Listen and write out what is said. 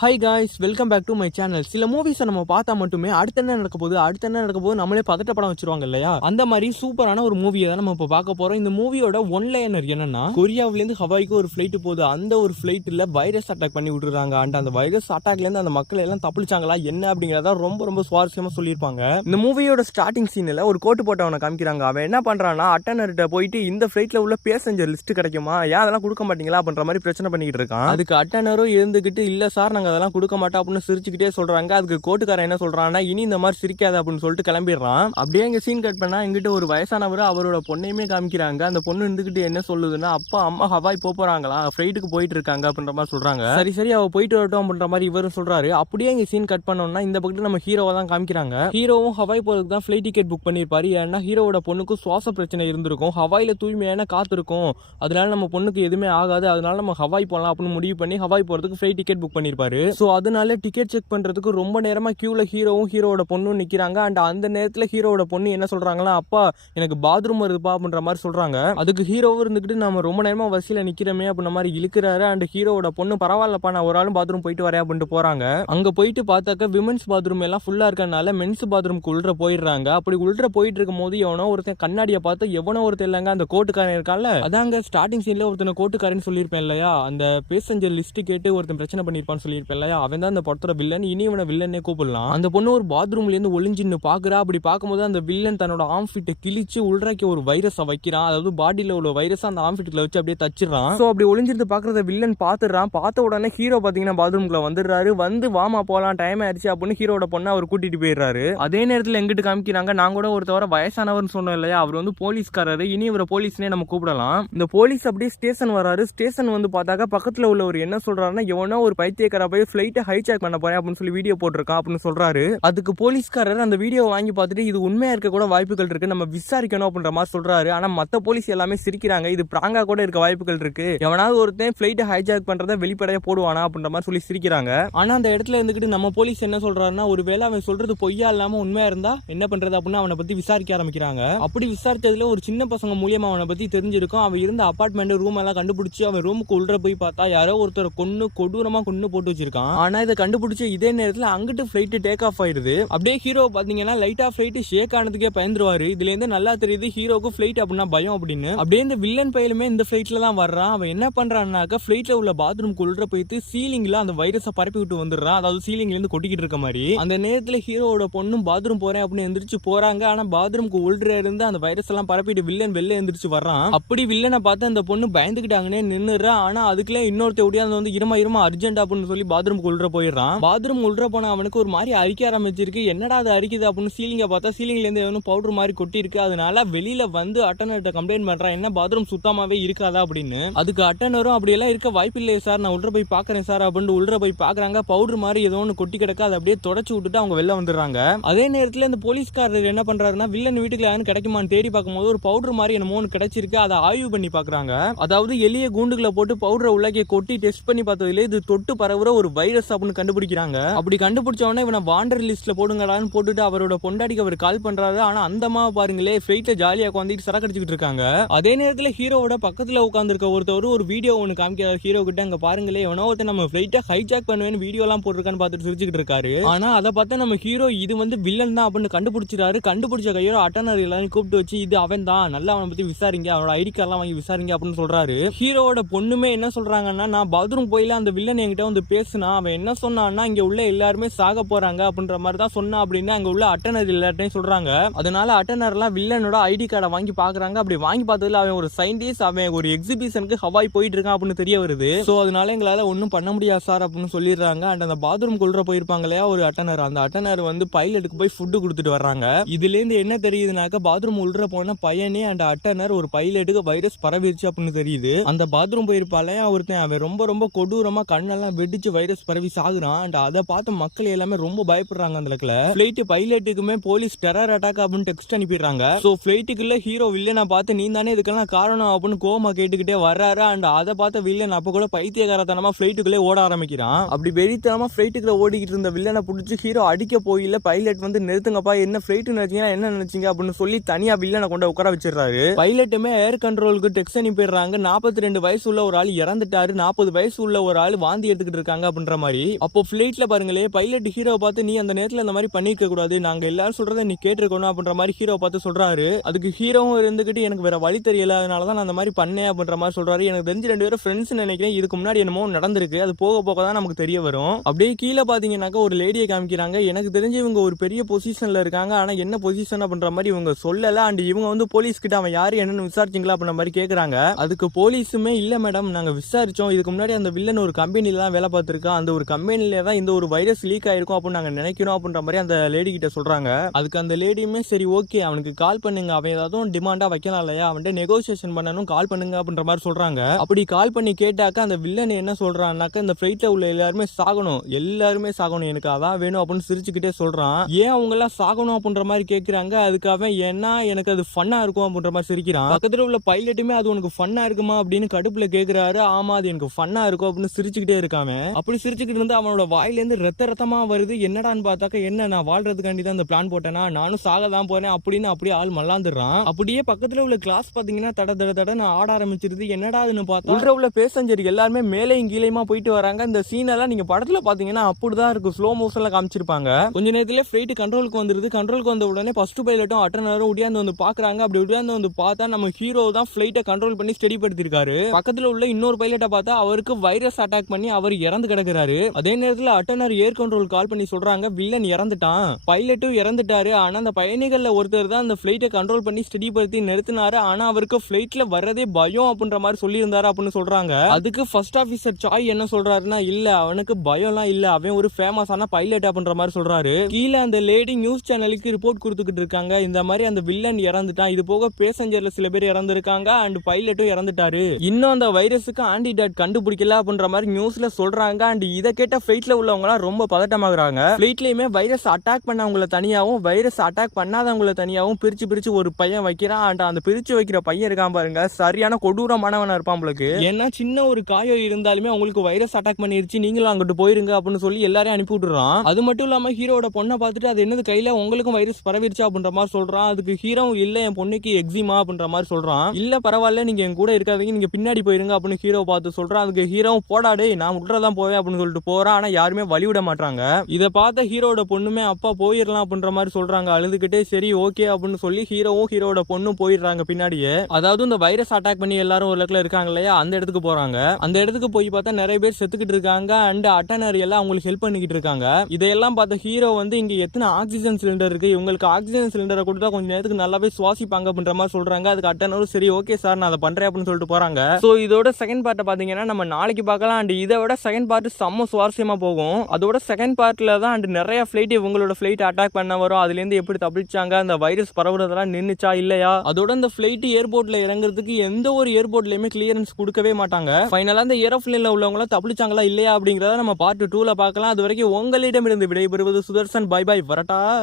Hi guys welcome back to my channel சில மூவிஸை நம்ம பார்த்தா மட்டுமே அடுத்த என்ன நடக்க போகுது அடுத்த என்ன நடக்க போகுது நம்மளே பதட்ட படம் வச்சிருவாங்க இல்லையா? அந்த மாதிரி சூப்பரான ஒரு மூவியை தான் நம்ம இப்போ பார்க்க போறோம். இந்த மூவியோட ஒன் லைனர் என்னன்னா கொரியாவிலேருந்து ஹவாய்க்கு ஒரு ஃபிளைட் போகுது. அந்த ஒரு ஃப்ளைட்டில் வைரஸ் அட்டாக் பண்ணி விட்டுறாங்க. அண்ட் அந்த வைரஸ் அட்டாக்லேருந்து அந்த மக்கள் எல்லாம் தப்பிச்சாங்களா என்ன அப்படிங்கறத ரொம்ப ரொம்ப சுவாரஸ்யமா சொல்லியிருப்பாங்க. இந்த மூவியோட ஸ்டார்டிங் சீனில் ஒரு கோட்டு போட்டவனை காமிக்கிறாங்க. அவன் என்ன பண்றான்னா அட்டனர்கிட்ட போயிட்டு இந்த ஃபிளைட்ல உள்ள பேசஞ்சர் லிஸ்ட் கிடைக்குமா? ஏன் அதெல்லாம் கொடுக்க மாட்டீங்களா? அப்படின்ற மாதிரி பிரச்சனை பண்ணிக்கிட்டு இருக்கான். அதுக்கு அட்டனரும் இருந்துகிட்டு இல்ல சார் நாங்க அதெல்லாம் கொடுக்க மாட்டோம் அப்படின்னு சிரிச்சுக்கிட்டே சொல்றாங்க. அதுக்கு கோட்டுக்காரன் என்ன சொல்றான்னா இனி இந்த மாதிரி சிரிக்காத அப்படின்னு சொல்லிட்டு கிளம்பிடுறான். அப்படியே இங்க சீன் கட் பண்ணா எங்கிட்ட ஒரு வயசானவர் அவரோட பொண்ணையுமே காமிக்கிறாங்க. அந்த பொண்ணு இருந்துகிட்டு என்ன சொல்லுதுன்னா அப்பா அம்மா ஹவாய் போகிறாங்களா போறாங்களா? ஃபிளைட்டுக்கு போயிட்டு இருக்காங்க அப்படின்ற மாதிரி சொல்றாங்க. சரி சரி அவ போயிட்டு வரட்டும் அப்படின்ற மாதிரி இவரும் சொல்றாரு. அப்படியே இங்க சீன் கட் பண்ணோம்னா இந்த பக்கத்துல நம்ம ஹீரோவை தான் காமிக்கிறாங்க. ஹீரோவும் ஹவாய் போறதுக்கு தான் ஃப்ளைட் டிக்கெட் புக் பண்ணிருப்பாரு. ஏன்னா ஹீரோவோட பொண்ணுக்கு சுவாச பிரச்சனை இருந்திருக்கும். ஹவாயில தூய்மையான காத்து இருக்கும். அதனால நம்ம பொண்ணுக்கு எதுவுமே ஆகாது. அதனால நம்ம ஹவாய் போகலாம் அப்படின்னு முடிவு பண்ணி ஹவாய் போறதுக்கு ஃப்ளைட் டிக்கெட் புக் பண்ணிருப்பாரு. ஸோ அதனால டிக்கெட் செக் பண்ணுறதுக்கு ரொம்ப நேரமாக க்யூவில் ஹீரோவும் ஹீரோவோட பொண்ணும் நிற்கிறாங்க அண்ட் அந்த நேரத்தில் ஹீரோவோட பொண்ணு என்ன சொல்கிறாங்களா அப்பா எனக்கு பாத்ரூம் வருதுப்பா அப்படின்ற மாதிரி சொல்கிறாங்க அதுக்கு ஹீரோவும் இருந்துக்கிட்டு நம்ம ரொம்ப நேரமாக வசியில் நிற்கிறோமே அப்படின்ற மாதிரி இழுக்கிறாரு. அண்ட் ஹீரோவோட பொண்ணு பரவாயில்லப்பா நான் ஒரு ஆளும் பாத்ரூம் போயிட்டு வரேன் அப்படின்ட்டு போகிறாங்க அங்கே போயிட்டு பார்த்தாக்க விமன்ஸ் பாத்ரூம் எல்லாம் ஃபுல்லாக இருக்கறனால மென்ஸ் பாத்ரூம்க்கு உள்ள போயிடுறாங்க. அப்படி உள்ள போயிட்டு இருக்கும் போது எவனோ ஒருத்தன் கண்ணாடியை பார்த்து எவனோ ஒருத்தர் இல்லைங்க அந்த கோட்டுக்காரன் இருக்கான்ல அதாங்க ஸ்டார்டிங் சீனில் ஒருத்தனை கோட்டுக்காரன் சொல்லியிருப்பேன் இல்லையா? அந்த பேசஞ்சர் லிஸ்ட் கேட்டு ஒருத்தன் பிரச்சனை பண்ணியிருப்பான்னு சொல்லி இல்லையா அவன் தான் அந்த படத்தோட வில்லன் இனி இவனை வில்லனே கூப்பிடலாம். அந்த பொண்ணு ஒரு பாத்ரூம்லேருந்து ஒளிஞ்சின்னு பாக்குறா. அப்படி பார்க்கும்போது அந்த வில்லன் தன்னோட ஆம்ஃபிட்டை கிழிச்சு உள்ளாக்கி ஒரு வைரஸை வைக்கிறான். அதாவது பாடியில் உள்ள வைரஸ் அந்த ஆம்ஃபிட்டில் வச்சு அப்படியே தச்சிடறான். ஸோ அப்படி ஒளிஞ்சிருந்து பாக்குறத வில்லன் பார்த்துடுறான். பார்த்த உடனே ஹீரோ பார்த்தீங்கன்னா பாத்ரூம்குள்ள வந்துடுறாரு. வந்து வாமா போகலாம் டைம் ஆயிடுச்சு அப்படின்னு ஹீரோட பொண்ணை அவர் கூட்டிட்டு போயிடுறாரு. அதே நேரத்தில் எங்கிட்டு காமிக்கிறாங்க? நான் கூட ஒருத்தவரை வயசானவர்னு சொன்னோம் இல்லையா? அவர் வந்து போலீஸ்காரரு. இனி இவரை போலீஸ்னே நம்ம கூப்பிடலாம். இந்த போலீஸ் அப்படியே ஸ்டேஷன் வராரு. ஸ்டேஷன் வந்து பார்த்தாக்கா பக்கத்தில் உள்ளவர் என்ன சொல்றாருன்னா எவனோ ஒரு பைத்தியக்கார போய் ஃப்ளைட்டை ஹைஜாக் பண்ண போறேன் அப்படின்னு சொல்லி வீடியோ போட்டிருக்கான் அப்படின்னு சொல்றாரு. அதுக்கு போலீஸ்காரர் அந்த வீடியோ வாங்கி பார்த்துட்டு இது உண்மையா இருக்க கூட வாய்ப்புகள் இருக்கு நம்ம விசாரிக்கணும் அப்படின்ற மாதிரி சொல்றாரு. ஆனா மத்த போலீஸ் எல்லாமே சிரிக்கிறாங்க. இது பிராங்கா கூட இருக்க வாய்ப்புகள் இருக்கு. எவனாவது ஒருத்தன் ஃப்ளைட்டை ஹைஜாக் பண்றத வெளிப்படையா போடுவானா அப்படின்ற மாதிரி சொல்லி சிரிக்கிறாங்க. ஆனா அந்த இடத்துல இருந்துகிட்டு நம்ம போலீஸ் என்ன சொல்றாருன்னா ஒருவேளை அவன் சொல்றது பொய்யா இல்லாம உண்மையா இருந்தா என்ன பண்றது அப்படின்னு அவனை பத்தி விசாரிக்க ஆரம்பிக்கிறாங்க. அப்படி விசாரித்ததுல ஒரு சின்ன பசங்க மூலியமா அவனை பத்தி தெரிஞ்சிருக்கும். அவன் இருந்த அப்பார்ட்மெண்ட் ரூம் எல்லாம் கண்டுபிடிச்சு அவன் ரூமுக்கு உள்ள போய் பார்த்தா யாரோ ஒருத்தர் கொன்னு கொடூரமா கொன்னு போட்டு கண்டுபிடிச்சிருக்கான். ஆனா இதை கண்டுபிடிச்ச இதே நேரத்துல அங்கிட்டு ஃபிளைட் டேக் ஆஃப் ஆயிருது. அப்படியே ஹீரோ பாத்தீங்கன்னா லைட்டா ஃபிளைட் ஷேக் ஆனதுக்கே பயந்துருவாரு. இதுல இருந்து நல்லா தெரியுது ஹீரோக்கு ஃபிளைட் அப்படின்னா பயம் அப்படின்னு. அப்படியே இந்த வில்லன் பயிலுமே இந்த ஃபிளைட்ல தான் வர்றான். அவன் என்ன பண்றான்னாக்க ஃபிளைட்ல உள்ள பாத்ரூம் உள்ள போயிட்டு சீலிங்ல அந்த வைரஸை பரப்பி விட்டு வந்துடுறான். அதாவது சீலிங்ல இருந்து கொட்டிக்கிட்டு இருக்க மாதிரி. அந்த நேரத்துல ஹீரோவோட பொண்ணும் பாத்ரூம் போறேன் அப்படின்னு எந்திரிச்சு போறாங்க. ஆனா பாத்ரூம்க்கு உள்ள இருந்து அந்த வைரஸ் எல்லாம் பரப்பிட்டு வில்லன் வெளில எந்திரிச்சு வர்றான். அப்படி வில்லனை பார்த்து அந்த பொண்ணு பயந்துக்கிட்டாங்கன்னே நின்னுறான் ஆனா அதுக்குள்ள இன்னொருத்த ஒடியாந்து வந்து இருமா இருமா அர்ஜென்ட் அப்படின்னு சொல்லி பாத்ரூம் உள்ள போயிடுறான். பாத்ரூம் உள்ள போன அவனுக்கு ஒரு மாதிரி அரிக்க ஆரம்பிச்சிருக்கு. என்னடா அது அரிக்குது அப்படின்னு சீலிங்க பார்த்தா சீலிங்ல இருந்து எவனும் பவுடர் மாதிரி கொட்டி இருக்கு அதனால வெளியில வந்து அட்டனர்கிட்ட கம்ப்ளைண்ட் பண்றான். என்ன பாத்ரூம் சுத்தமாவே இருக்காதா அப்படின்னு. அதுக்கு அட்டனரும் அப்படி எல்லாம் இருக்க வாய்ப்பு இல்லையே சார் நான் உள்ள போய் பாக்குறேன் சார் அப்படின்னு உள்ள போய் பாக்குறாங்க பவுடர் மாதிரி ஏதோ ஒன்று கொட்டி கிடக்க. அதை அப்படியே தொடச்சு விட்டுட்டு அவங்க வெளில வந்துடுறாங்க. அதே நேரத்துல இந்த போலீஸ்காரர் என்ன பண்றாருன்னா வில்லன் வீட்டுக்கு யாரும் கிடைக்குமான்னு தேடி பார்க்கும்போது ஒரு பவுடர் மாதிரி என்னமோ ஒன்று கிடைச்சிருக்கு. அதை ஆய்வு பண்ணி பாக்குறாங்க அதாவது எளிய கூண்டுகளை போட்டு பவுடரை உள்ளே கொட்டி டெஸ்ட் பண்ணி பார்த்ததுல இது தொட்டு பரவுற ஒரு வைரஸ் அப்படின்னு கண்டுபிடிக்கிறாங்க. அப்படி கண்டுபிடிச்ச உடனே இவனை வாண்டர் லிஸ்ட்ல போடுங்கடான்னு போட்டுட்டு அவரோட பொண்டாடிக்கு அவர் கால் பண்றாரு. ஆனா அந்த அம்மா பாருங்களே ஃபிளைட்ல ஜாலியா உட்காந்துட்டு சரக்கு அடிச்சுக்கிட்டு இருக்காங்க. அதே நேரத்துல ஹீரோவோட பக்கத்துல உட்காந்துருக்க ஒருத்தவர் ஒரு வீடியோ ஒன்று காமிக்கிறார். ஹீரோ கிட்ட அங்க பாருங்களே எவனோ ஒருத்தன் நம்ம ஃபிளைட்டை ஹைஜாக் பண்ணுவேன்னு வீடியோ எல்லாம் போட்டிருக்கான்னு பார்த்துட்டு சிரிச்சுக்கிட்டு இருக்காரு. ஆனா அதை பார்த்தா நம்ம ஹீரோ இது வந்து வில்லன் தான் அப்படின்னு கண்டுபிடிச்சிட்டாரு. கண்டுபிடிச்ச கையோட அட்டனர் எல்லாரும் கூப்பிட்டு வச்சு இது அவன் தான் நல்லா அவனை பத்தி விசாரிங்க அவனோட ஐடி கார்டெல்லாம் வாங்கி விசாரிங்க அப்படின்னு சொல்றாரு. ஹீரோவோட பொண்ணுமே என்ன சொல்றாங்கன்னா நான் பாத்ரூம் போயில அந்த வில்லன் என்கிட்ட வந்து பேசுனா அவன் என்ன சொன்னான்னா இங்க உள்ள எல்லாருமே சாக போறாங்க அப்படின்ற மாதிரி தான் சொன்னா அப்படின்னு அங்க உள்ள அட்டனர் எல்லார்ட்டையும் சொல்றாங்க. அதனால அட்டனர்லாம் வில்லனோட ஐடி கார்டை வாங்கி பாக்குறாங்க. அப்படி வாங்கி பார்த்ததுல அவன் ஒரு சயின்டிஸ்ட் அவன் ஒரு எக்ஸிபிஷனுக்கு ஹவாய் போயிட்டு இருக்கான் அப்படின்னு தெரிய வருது. சோ அதனால எங்களால ஒன்றும் பண்ண முடியாது சார் அப்படின்னு சொல்லிடுறாங்க. அண்ட் அந்த பாத்ரூம் கொள்ற போயிருப்பாங்க இல்லையா ஒரு அட்டனர். அந்த அட்டனர் வந்து பைலட்டுக்கு போய் ஃபுட்டு கொடுத்துட்டு வர்றாங்க. இதுல இருந்து என்ன தெரியுதுனாக்க பாத்ரூம் உள்ள போன பையனே அண்ட் அட்டனர் ஒரு பைலட்டுக்கு வைரஸ் பரவிருச்சு அப்படின்னு தெரியுது. அந்த பாத்ரூம் போயிருப்பாலே ஒருத்தன் அவன் ரொம்ப ரொம்ப கொடூரமா கண்ணெல்லாம் வெடிச்சு வைரஸ் பரவி சாகுறான். அண்ட் அதை பார்த்து மக்கள் எல்லாமே ரொம்ப பயப்படுறாங்க அந்த இடத்துல. பிளைட் பைலட்டுக்குமே போலீஸ் டெரர் அட்டாக் அப்படின்னு டெக்ஸ்ட் அனுப்பிடுறாங்க. ஸோ பிளைட்டுக்குள்ள ஹீரோ வில்லனை பார்த்து நீ தானே இதுக்கெல்லாம் காரணம் அப்படின்னு கோமா கேட்டுக்கிட்டே வர்றாரு. அண்ட் அதை பார்த்த வில்லன் அப்போ கூட பைத்தியகாரத்தனமா பிளைட்டுக்குள்ளே ஓட ஆரம்பிக்கிறான். அப்படி வெறித்தனமா பிளைட்டுக்குள்ள ஓடிக்கிட்டு இருந்த வில்லனை பிடிச்சி ஹீரோ அடிக்க போயில பைலட் வந்து நிறுத்துங்கப்பா. என்ன பிளைட் நினைச்சீங்கன்னா என்ன நினைச்சீங்க? அப்படின்னு சொல்லி தனியா வில்லனை கொண்டு உட்கார வச்சிடுறாரு. பைலட்டுமே ஏர் கண்ட்ரோலுக்கு டெக்ஸ்ட் அனுப்பிடுறாங்க. நாற்பத்தி ரெண்டு வயசு உள்ள ஒரு ஆள் இறந்துட்டாரு. நாற்பது வயசு உள்ள ஒரு ஆள் வாந்தி எடுத்துக்கிட்டு இருக்காங்க. அப்படின்ற மாதிரி. அப்போ ஃபிளைட்ல பாருங்களே பைலட் ஹீரோ பார்த்து நீ அந்த நேரத்துல இந்த மாதிரி பண்ணிக்க கூடாது. நாங்க எல்லாரும் சொல்றதை நீ கேட்டிருக்கணும் அப்படின்ற மாதிரி ஹீரோ பார்த்து சொல்றாரு. அதுக்கு ஹீரோவும் இருந்துகிட்டு எனக்கு வேற வழி தெரியல. அதனால தான் நான் அந்த மாதிரி பண்ணேன் அப்படின்ற மாதிரி சொல்றாரு. எனக்கு தெரிஞ்சு ரெண்டு பேரும் ஃப்ரெண்ட்ஸ் நினைக்கிறேன். இதுக்கு முன்னாடி என்னமோ நடந்திருக்கு. அது போக போக தான் நமக்கு தெரிய வரும். அப்படியே கீழே பாத்தீங்கன்னாக்கா ஒரு லேடியை காமிக்கிறாங்க. எனக்கு தெரிஞ்சு இவங்க ஒரு பெரிய பொசிஷன்ல இருக்காங்க. ஆனா என்ன பொசிஷன் அப்படின்ற மாதிரி இவங்க சொல்லல. அண்ட் இவங்க வந்து போலீஸ் கிட்ட அவன் யாரு? என்னன்னு விசாரிச்சிங்களா? அப்படின்ற மாதிரி கேக்குறாங்க. அதுக்கு போலீஸுமே இல்ல மேடம் நாங்க விசாரிச்சோம். இதுக்கு முன்னாடி அந்த வில்லன் ஒரு கம்பெனில தான் வேலை பார்த்திருக்கான் அந்த ஒரு கம்பெனியில தான் இந்த ஒரு வைரஸ் லீக் ஆயிருக்கும் அப்படின்னு நாங்க நினைக்கிறோம் அப்படின்ற மாதிரி அந்த லேடி கிட்ட சொல்றாங்க. அதுக்கு அந்த லேடியுமே சரி ஓகே அவனுக்கு கால் பண்ணுங்க. அவன் ஏதாவது டிமாண்டா வைக்கலாம் இல்லையா? அவன்கிட்ட நெகோசியேஷன் பண்ணணும். கால் பண்ணுங்க அப்படின்ற மாதிரி சொல்றாங்க. அப்படி கால் பண்ணி கேட்டாக்க அந்த வில்லன் என்ன சொல்றான்னாக்க இந்த ஃபிளைட்ல உள்ள எல்லாருமே சாகணும். எல்லாருமே சாகணும். எனக்கு அதான் வேணும் அப்படின்னு சிரிச்சுக்கிட்டே சொல்றான். ஏன் அவங்க எல்லாம் சாகணும் அப்படின்ற மாதிரி கேக்குறாங்க? அதுக்காக ஏன்னா எனக்கு அது ஃபன்னா இருக்கும் அப்படின்ற மாதிரி சிரிக்கிறான். பக்கத்துல உள்ள பைலட்டுமே அது உனக்கு ஃபன்னா இருக்குமா? அப்படின்னு கடுப்புல கேக்குறாரு. ஆமா அது எனக்கு ஃபன்னா இருக்கும் அப்படின்னு சிரிச்சுக்கிட்டே இருக்காம அப்படி சிரிச்சுக்கிட்டு இருந்து அவனோட வாயில இருந்து ரத்த ரத்தமா வருது. என்னடான்னு பார்த்தாக்க என்ன நான் வாழ்றதுக்காண்டி தான் இந்த பிளான் போட்டேனா? நானும் சாக தான் போறேன் அப்படின்னு அப்படியே ஆள் மல்லாந்துடுறான். அப்படியே பக்கத்துல உள்ள கிளாஸ் பாத்தீங்கன்னா தட தட தடன்னு ஆட ஆரம்பிச்சிருது. என்னடாதுன்னு பார்த்தா உள்ள உள்ள பேசஞ்சர் எல்லாருமே மேலேயும் கீழேயுமா போயிட்டு வராங்க. இந்த சீன் எல்லாம் நீங்க படத்துல பாத்தீங்கன்னா அப்படிதான் இருக்கும். ஸ்லோ மோஷன்ல காமிச்சிருப்பாங்க. கொஞ்ச நேரத்துல ஃபிளைட் கண்ட்ரோலுக்கு வந்துருது. கண்ட்ரோலுக்கு வந்த உடனே ஃபர்ஸ்ட் பைலட்டும் அட்டனரும் உடையாந்து வந்து பாக்குறாங்க அப்படி உடையாந்து வந்து பார்த்தா நம்ம ஹீரோ தான் ஃபிளைட்டை கண்ட்ரோல் பண்ணி ஸ்டெடி படுத்திருக்காரு. பக்கத்துல உள்ள இன்னொரு பைலட்டை பார்த்தா அவருக்கு வைரஸ் அட்டாக் பண்ணி அவர் இறந்து கிடக்குறாரு. அதே நேரத்துல அட்டனர் ஏர் கண்ட்ரோல் கால் பண்ணி சொல்றாங்க வில்லன் இறந்துட்டான். பைலட்டும் இறந்துட்டாரு. ஆனா அந்த பயணிகள்ல ஒருத்தர் தான் அந்த பிளைட்டை கண்ட்ரோல் பண்ணி ஸ்டெடி படுத்தி நிறுத்தினாரு. ஆனா அவருக்கு ஃபிளைட்ல வரதே பயம் அப்படின்ற மாதிரி சொல்லியிருந்தாரு அப்படின்னு சொல்றாங்க. அதுக்கு ஃபர்ஸ்ட் ஆபீசர் சாய் என்ன சொல்றாருன்னா இல்ல அவனுக்கு பயம்லாம் இல்ல. அவன் ஒரு ஃபேமஸான பைலட் அப்படின்ற மாதிரி சொல்றாரு. கீழே அந்த லேடி நியூஸ் சேனலுக்கு ரிப்போர்ட் கொடுத்துக்கிட்டு இருக்காங்க. இந்த மாதிரி அந்த வில்லன் இறந்துட்டான். இது போக பேசஞ்சர்ல சில பேர் இறந்துருக்காங்க. அண்ட் பைலட்டும் இறந்துட்டாரு. இன்னும் அந்த வைரஸுக்கு ஆன்டிடாட் கண்டுபிடிக்கல அப்படின்ற மாதிரி நியூஸ்ல சொல்றாங்க. அண்ட் இதை கேட்ட ஃபிளைட்ல உள்ளவங்கலாம் ரொம்ப பதட்டமாகறாங்க. ஃபிளைட்லயுமே வைரஸ் அட்டாக் பண்ணவங்கள தனியாகவும் வைரஸ் அட்டாக் பண்ணாதவங்கள தனியாகவும் பிரிச்சு பிரிச்சு ஒரு பையன் வைக்கிறான். அண்ட் அந்த பிரிச்சு வைக்கிற பையன் இருக்கான் பாருங்க. சரியான கொடூரமானவனா இருப்பான் உங்களுக்கு ஏன்னா சின்ன ஒரு காயம் இருந்தாலுமே உங்களுக்கு வைரஸ் அட்டாக் பண்ணிருச்சு. நீங்களும் அங்கிட்டு போயிருங்க அப்படின்னு சொல்லி எல்லாரையும் அனுப்பி விட்டுறான். அது மட்டும் இல்லாம ஹீரோட பொண்ணை பார்த்துட்டு அது என்னது கையில உங்களுக்கும் வைரஸ் பரவிருச்சா அப்படின்ற மாதிரி சொல்றான். அதுக்கு ஹீரோ இல்ல என் பொண்ணுக்கு எக்ஸிமா அப்படின்ற மாதிரி சொல்றான். இல்ல பரவாயில்ல நீங்க என் கூட இருக்காதீங்க. நீங்க பின்னாடி போயிருங்க அப்படின்னு ஹீரோ பார்த்து சொல்றான். அதுக்கு ஹீரோ போடாடே நான் விட்டுறதான் போவேன் அப்படின்னு சொல்லிட்டு போறான் ஆனா யாருமே வழி விட மாட்டாங்க இதை பார்த்த ஹீரோட பொண்ணுமே அப்பா போயிடலாம் அப்படின்ற மாதிரி சொல்றாங்க. அழுதுகிட்டே சரி ஓகே அப்படின்னு சொல்லி ஹீரோவும் ஹீரோட பொண்ணும் போயிடுறாங்க பின்னாடியே. அதாவது இந்த வைரஸ் அட்டாக் பண்ணி எல்லாரும் ஒரு இடத்துல இருக்காங்க இல்லையா? அந்த இடத்துக்கு போறாங்க. அந்த இடத்துக்கு போய் பார்த்தா நிறைய பேர் செத்துக்கிட்டு இருக்காங்க. அண்ட் அட்டனர் எல்லாம் அவங்களுக்கு ஹெல்ப் பண்ணிக்கிட்டு இருக்காங்க. இதையெல்லாம் பார்த்த ஹீரோ வந்து இங்க எத்தனை ஆக்சிஜன் சிலிண்டர் இருக்கு? இவங்களுக்கு ஆக்சிஜன் சிலிண்டரை கொடுத்தா கொஞ்ச நேரத்துக்கு நல்லாவே சுவாசிப்பாங்க அப்படின்ற மாதிரி சொல்றாங்க. அதுக்கு அட்டனரும் சரி ஓகே சார் நான் அதை பண்றேன் அப்படின்னு சொல்லிட்டு போறாங்க. சோ இதோட செகண்ட் பார்ட்டை பாத்தீங்கன்னா நம்ம நாளைக்கு பார்க்கலாம். அண்ட் இதை விட செகண்ட் பார்ட் செம்ம சுவாரஸ்யமாக போகும். அதோட செகண்ட் பார்ட்டில் தான் அண்ட் நிறைய ஃப்ளைட் இவங்களோட ஃப்ளைட் அட்டாக் பண்ண வரும். அதுலேருந்து எப்படி தப்பிச்சாங்க அந்த வைரஸ் பரவுறதெல்லாம் நின்றுச்சா இல்லையா? அதோட அந்த ஃப்ளைட் ஏர்போர்ட்ல இறங்குறதுக்கு எந்த ஒரு ஏர்போர்ட்லையுமே கிளியரன்ஸ் கொடுக்கவே மாட்டாங்க. ஃபைனலாக அந்த ஏரோஃப்ளைனில் உள்ளவங்களாம் தப்பிச்சாங்களா இல்லையா அப்படிங்கிறத நம்ம பார்ட் டூவில் பார்க்கலாம். அது வரைக்கும் உங்களிடமிருந்து விடைபெறுவது சுதர்சன். பை பாய் வரட்டா.